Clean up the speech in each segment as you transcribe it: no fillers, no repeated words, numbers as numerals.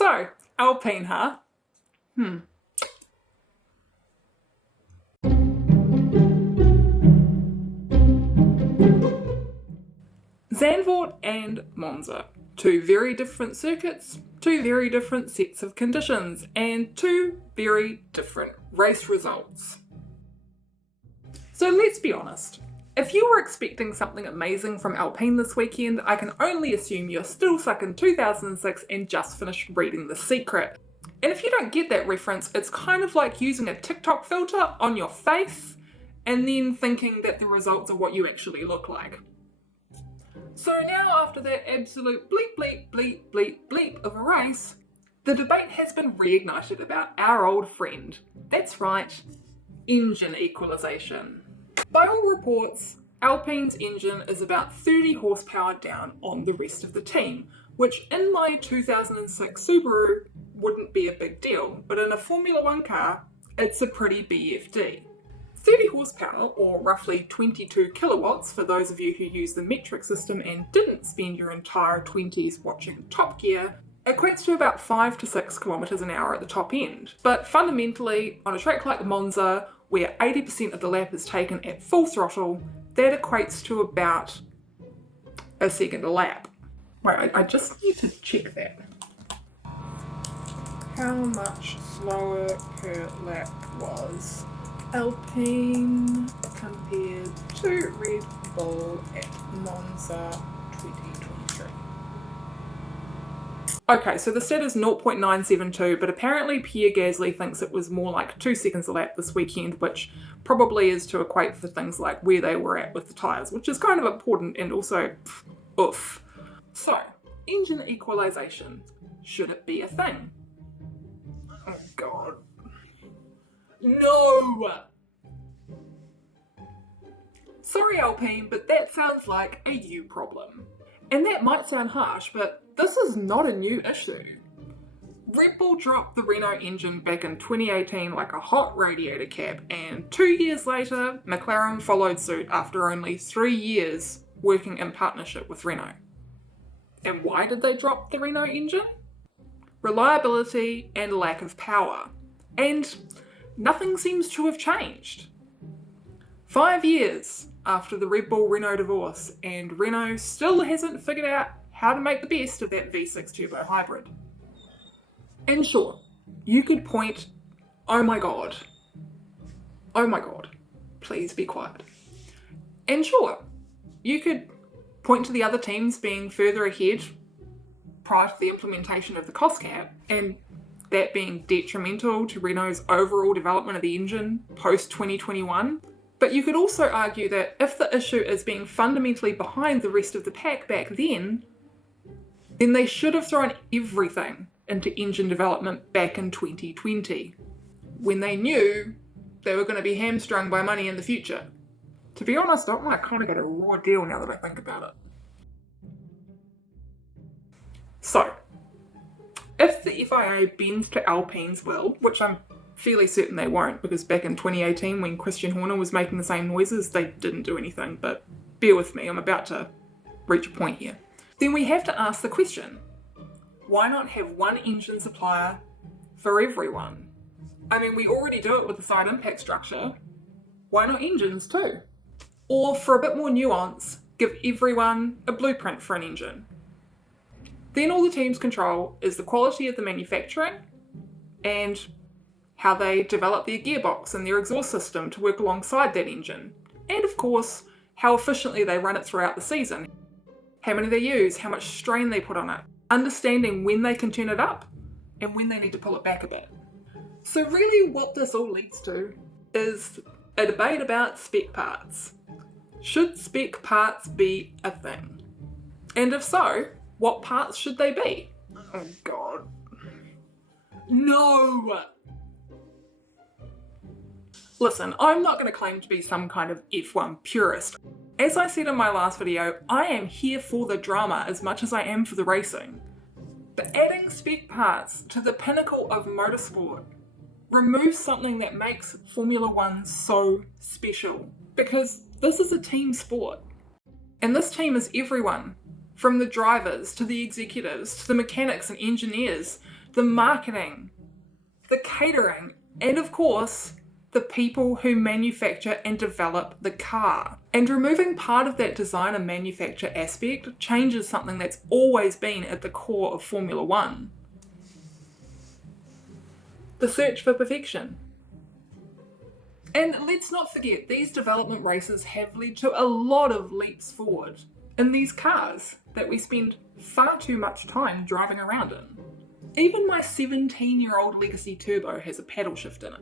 So, Alpine, huh? Zandvoort and Monza. Two very different circuits, two very different sets of conditions, and two very different race results. So let's be honest. If you were expecting something amazing from Alpine this weekend, I can only assume you're still stuck in 2006 and just finished reading The Secret. And if you don't get that reference, it's kind of like using a TikTok filter on your face and then thinking that the results are what you actually look like. So now, after that absolute bleep, bleep, bleep, bleep, bleep of a race, the debate has been reignited about our old friend. That's right, engine equalisation. By all reports, Alpine's engine is about 30 horsepower down on the rest of the team, which in my 2006 Subaru wouldn't be a big deal, but in a Formula 1 car, it's a pretty BFD. 30 horsepower, or roughly 22 kilowatts for those of you who use the metric system and didn't spend your entire 20s watching Top Gear, equates to about 5 to 6 kilometers an hour at the top end. But fundamentally, on a track like Monza, where 80% of the lap is taken at full throttle, that equates to about a second a lap. Wait, I just need to check that. How much slower per lap was Alpine compared to Red Bull at Monza 2023? Okay, so the stat is 0.972, but apparently Pierre Gasly thinks it was more like 2 seconds a lap this weekend, which probably is to equate for things like where they were at with the tyres, which is kind of important and also oof. So, engine equalisation. Should it be a thing? Oh god. No! Sorry Alpine, but that sounds like a you problem. And that might sound harsh, but this is not a new issue. Red Bull dropped the Renault engine back in 2018 like a hot radiator cap, and 2 years later, McLaren followed suit after only 3 years working in partnership with Renault. And why did they drop the Renault engine? Reliability and lack of power. And nothing seems to have changed. 5 years after the Red Bull Renault divorce, and Renault still hasn't figured out how to make the best of that V6 turbo hybrid. And sure, you could point, oh my god, please be quiet. And sure, you could point to the other teams being further ahead prior to the implementation of the cost cap, and that being detrimental to Renault's overall development of the engine post-2021. But you could also argue that if the issue is being fundamentally behind the rest of the pack back then they should have thrown everything into engine development back in 2020, when they knew they were going to be hamstrung by money in the future. To be honest, I want to kind of get a raw deal now that I think about it. So, if the FIA bends to Alpine's will, which I'm fairly certain they won't, because back in 2018 when Christian Horner was making the same noises, they didn't do anything, but bear with me, I'm about to reach a point here. Then we have to ask the question, why not have one engine supplier for everyone? I mean, we already do it with the side impact structure, why not engines too? Or for a bit more nuance, give everyone a blueprint for an engine. Then all the teams control is the quality of the manufacturing and how they develop their gearbox and their exhaust system to work alongside that engine. And of course, how efficiently they run it throughout the season. How many they use, how much strain they put on it. Understanding when they can turn it up and when they need to pull it back a bit. So really what this all leads to is a debate about spec parts. Should spec parts be a thing? And if so, what parts should they be? Oh god. No! Listen, I'm not going to claim to be some kind of F1 purist. As I said in my last video, I am here for the drama as much as I am for the racing. But adding spec parts to the pinnacle of motorsport removes something that makes Formula 1 so special. Because this is a team sport. And this team is everyone, from the drivers to the executives to the mechanics and engineers the marketing, the catering, and of course, the people who manufacture and develop the car. And removing part of that design and manufacture aspect changes something that's always been at the core of Formula One. The search for perfection. And let's not forget, these development races have led to a lot of leaps forward in these cars that we spend far too much time driving around in. Even my 17-year-old Legacy Turbo has a paddle shift in it.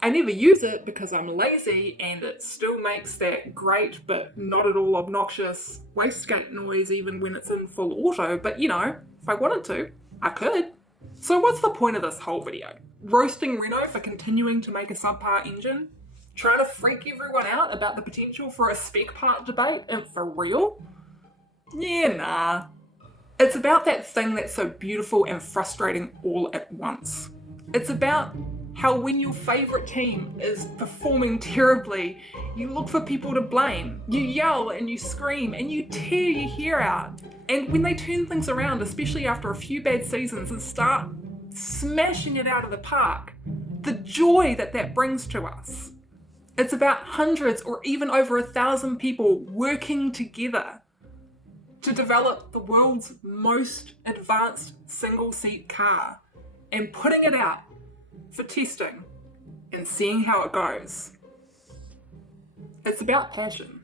I never use it because I'm lazy and it still makes that great but not at all obnoxious wastegate noise even when it's in full auto, but you know, if I wanted to, I could. So what's the point of this whole video? Roasting Renault for continuing to make a subpar engine? Trying to freak everyone out about the potential for a spec part debate, and for real? Yeah, nah. It's about that thing that's so beautiful and frustrating all at once. It's about how when your favourite team is performing terribly, you look for people to blame. You yell and you scream and you tear your hair out. And when they turn things around, especially after a few bad seasons, and start smashing it out of the park, the joy that brings to us. It's about hundreds or even over 1,000 people working together to develop the world's most advanced single-seat car and putting it out for testing and seeing how it goes. It's about passion.